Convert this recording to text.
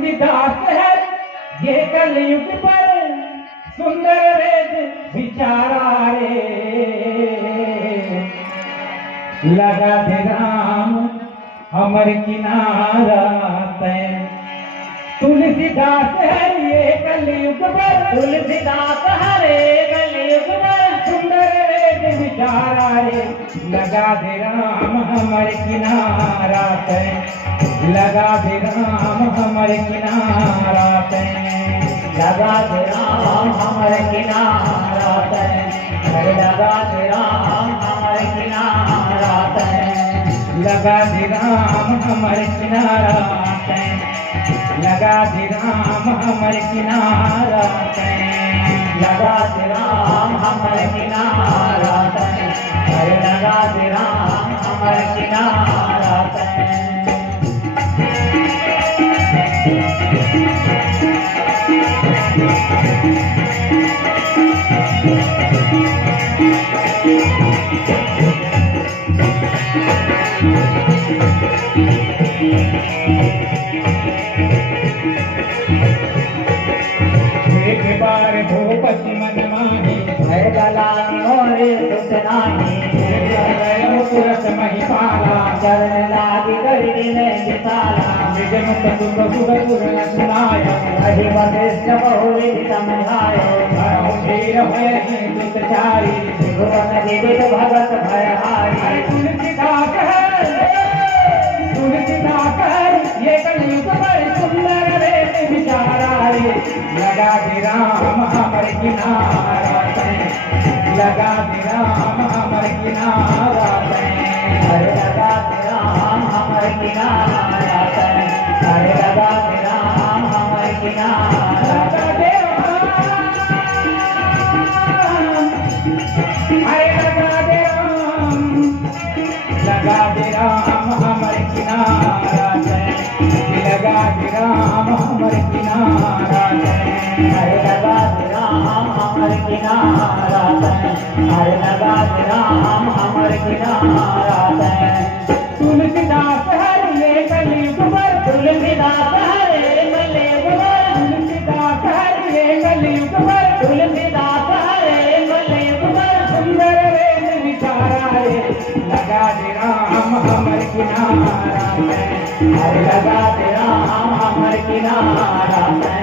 तुलसीदास है ये कलयुग पर सुंदर वेद विचारा रे। लगा दे राम हमर किनारा तै। तुलसीदास है ये कलयुग पर, तुलसीदास हरे कलयुग पर सुंदर वेद विचारा रे। लगा दे राम हमर किनारा तै। लगा दे राम हमर किनारा तै। लगा दे राम हमर किनारा तै। लगा दे राम हमर किनारा तै। लगा दे राम हमर किनारा तै। लगा दे राम हमर किनारा तै। लगा दे राम हमर किनारा तै। लगा दे राम हमर किनारा तै। एक बार भूपति मन माही है गलानी और सुतनाही। तुरत महिपाला चरण लागी गरी ने विशाला। निज मुख सुख सुख सुर सुनाया रही वशिष्ठ बहुविध समझायो। धीर भय दुतचारी भुवन विदित भगत भयहारी। तुलसीदास है ये कलयुग पर सुंदर वेद विचारा रे। लगा दे राम हमर किनारा तै। लगा दे राम हमर किनारा तै। लगा दे राम हमर किनारा तै। लगा दे राम हमर किनारा तै। लगा दे राम लगा दे राम हमर किनारा तै। लगा दे राम हमर किनारा तै। लगा दे राम हमर किनारा तै। लगा दे राम हमर किनारा तै। तुलसीदास हर ये कलयुग पर, तुलसीदास हर ये कलयुग पर, तुलसीदास हर ये कलयुग पर, तुलसीदास हर ये कलयुग पर सुंदर वेद विचारा रे। लगा दे राम हमर किनारा तै। लगा दे राम हमर किनारा तै।